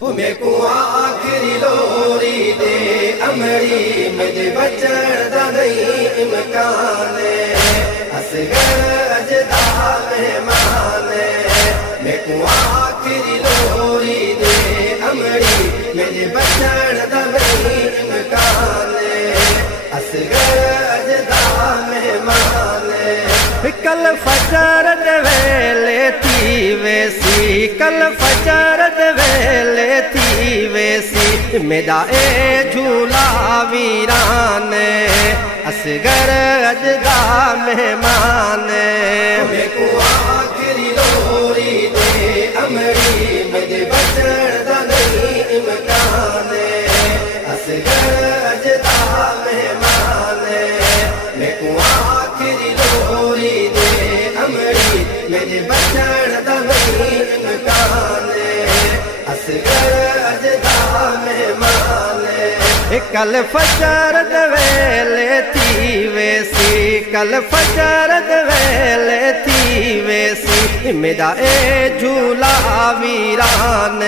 मैं को आखिरी लोरी दे अमरी मुझे बचण दा नहीं इम्कान असगर अजदा मेहमान मैं को आखिरी लोरी दे अमरी मुझे बचण दा नहीं इम्कान असगर अजदा मेहमान कल फजर दे वेले थी वेसी कल फजर दे वेले थी वेसी मेरा ए झूला वीरान असगर अजदा मेहमान मैं को आखिरी लोरी दे अमरी मुझे बचण दा नहीं इम्कान असगर अजदा मेहमान मैं को आखिरी लोरी दे अमरी मुझे बचण दा नहीं इम्कान असगर अजदा मेहमान कल फजर दे वेले थी वेसी कल फजर दे वेले थी वेसी मेरा ए झूला वीरान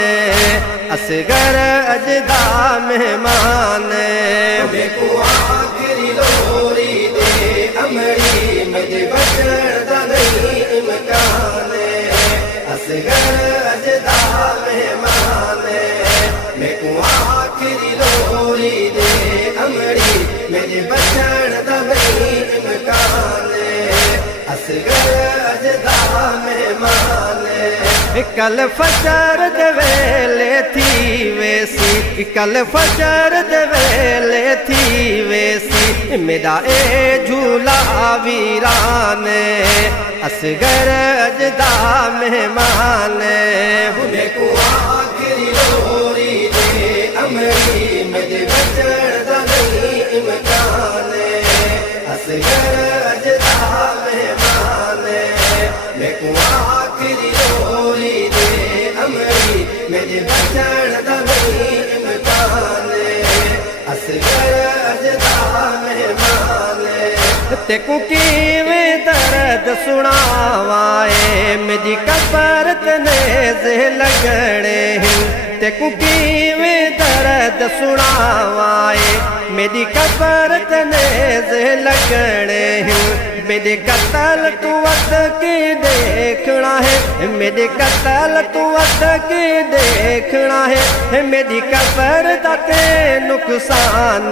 असगर अजदा मेहमान मैं को आखिरी लोरी दे अमरी मुझे बचण दा नहीं इम्कान असगर अजदा मेहमान मैं को आखिरी लोरी दे अमरी मुझे बचण दा नहीं इम्कान असगर अजदा मेहमान कल फजर दे वेले थी वेसी कल फजर दे वेले थी वेसी मेरा ए झूला वीरान असगर अजदा मेहमान मैं को आखिरी लोरी दे अमरी मुझे बचण दा नहीं इम्कान असगर अजदा मेहमान मैं को आखिरी लोरी दे अमरी मुझे बचण दा नहीं इम्कान असगर अजदा मेहमान तेकू कीवें दर्द सुनावाए मेरी कबर तने से लगने तेकू कीवें दर्द सुनावाए मेरी कबर तने से लगने मेरे कतल तू वद के देखना है मेरे कतल तू वद के देखना है मेरी कबर दा ते नुकसान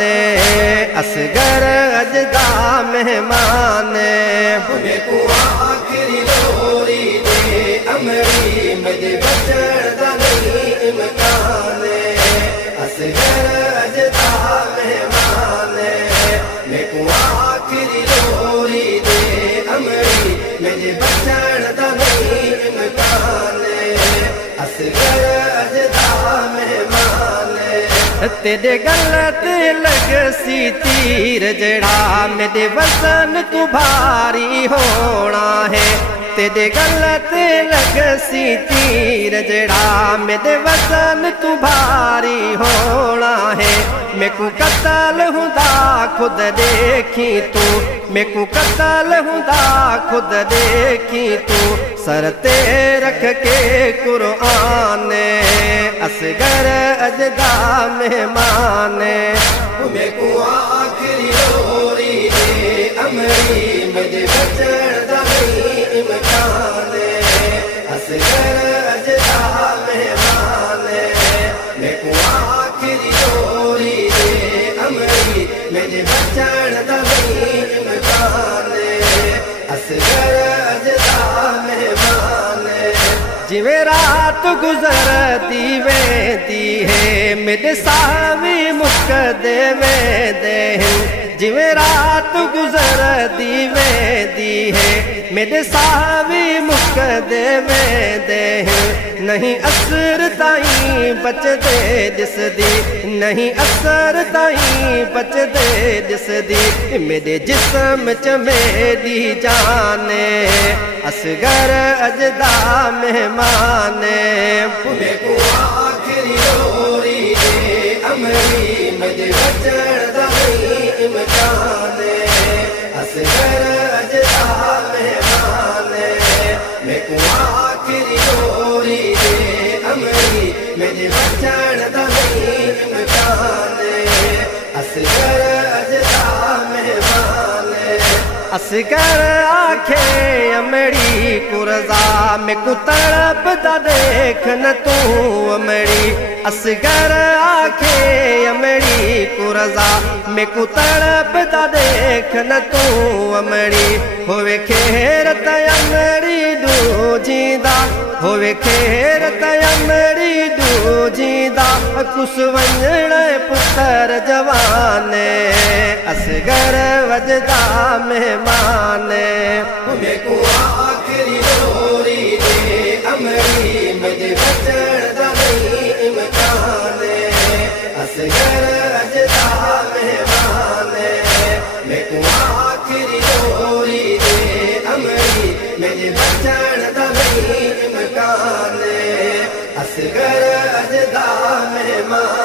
असगर अजदा मेहमान मैं को आखिरी लोरी दे अमरी मुझे बचण दा नहीं इम्कान असगर अजदा मेहमान मैं को आखिरी लोरी दे अमरी मुझे बचण दा नहीं इम्कान असगर अजदा मेहमान तेरे गलत लग सी तीर जड़ा मेरे वजन तू भारी होना है तेरे गलत लग सी तीर जड़ा मेरे वजन तू भारी होना है मैं को कतल हुंदा खुद देखी तू मैं को कतल हुंदा खुद देखी तू सर ते रख के कुरान असगर अजदा मेहमान मैं को आखिरी लोरी दे अमरी मुझे बचण दा नहीं इम्कान असगर अजदा मेहमान मैं को आखिरी लोरी दे अमरी मुझे बचण दा नहीं इम्कान असगर अजदा मेहमान जिवें रात गुजरती वेंदी है मेरे सावी मुकदे वेंदे जिवें रात गुजरती वेंदी है मेरे सावी मुकदे वेंदे नहीं असर ताईं बचदे दिसदी नहीं असर ताईं बचदे दिसदी मेरे जिस्म च मेरी जान असगर अजदा मेहमान मैं को आखिरी लोरी दे अमरी मुझे बचण दा नहीं इम्कान असगर अजदा मेहमान मैं को आखिरी लोरी दे अमरी मुझे बचण दा नहीं इम्कान असगर अजदा मेहमान असगर आखे अमड़ी कुरजा में कुतड़प दा देख न तू अमड़ी असगर आखे अमड़ी कुरजा में कुतड़प दा देख न तू अमड़ी होवे खेर तमड़ी दूजीदा होवे खेर तमड़ी दूजीदा कुस वंजण पुत्र जवान असगर वजदा मेहमान मेको आखिरी लोरी दे अमरी मुझे बचण दा नहीं इम्कान असगर अजदा मेहमान मेको आखिरी लोरी दे अमरी मुझे बचण दा नहीं इम्कान असगर अजदा मेहमान